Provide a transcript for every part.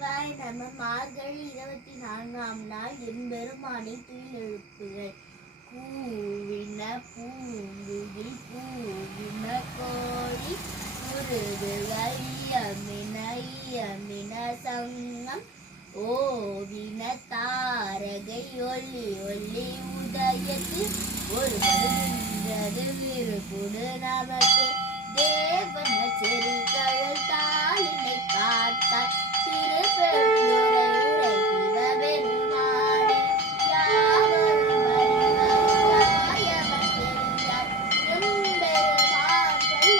சிவாய் நம. மார்கழி 24ஆம் நாள் எம்பெருமானை துயிலெழுப்புகள். கூவின பூங்குயில் பூவின கோழி குருதுகள் யமின சங்கம் ஓவின தாரகை ஒளி ஒளி உதயத்து ஒரு வருகின்றது விருப்புடு நமக்கு தேவன செருகழல் தாளினை காட்டாய் திருப்பெருந்துறை உரை சிவபெருமானே யாவரும் அறிவாயவர் தெரிந்தார் எம்பெருமான் பள்ளி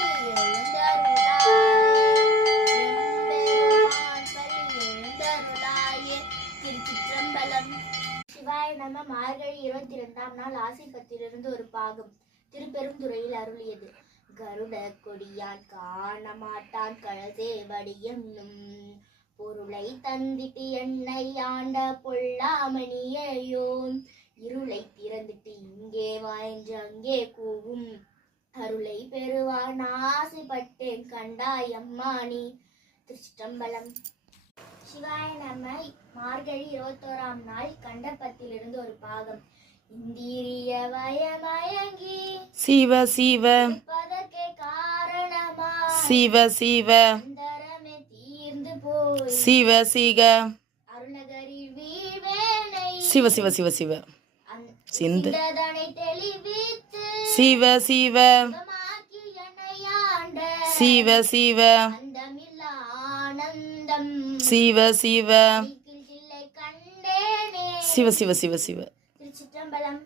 எழுந்தருளாயே. திருச்சிற்றம்பலம். சிவாய நம. மார்கழி 22ஆம் நாள் ஆசிப்பத்திலிருந்து ஒரு பாகம். திருப்பெருந்துறையில் அருளியது. கருட கொடியான் காணமாட்டான் கழசேவடி என்னும் பொருளை தந்திட்டு என்னை ஆண்ட பொல்லாமணியோன் இருளை திறந்துட்டு இங்கே வாய்ன்று அங்கே கூவும் அருளை பெறுவான் ஆசைப்பட்டேன் கண்டாய் அம்மானி. திருச்சிற்றம்பலம். சிவாய நம. மார்கழி 21ஆம் நாள் கண்டபத்திலிருந்து ஒரு பாகம். இந்திரிய வயமயங்கி சிவ சிவ காரணமா சிவ சிவ அந்தரமே தீர்ந்து போய் சிவ சிக அருணகரி வீழ்வேனை சிவ சிவ சிவ சிவ சிந்து சிந்தனை தெளிவித்து சிவ சிவ சுகமாக்கி என்னையாண்ட சிவ சிவ அந்தமில்லா ஆனந்தம் சிவ சிவ கிள்ளை கண்டேனே. சிவ சிவ சிவ சிவ. திருச்சிற்றம்பலம்.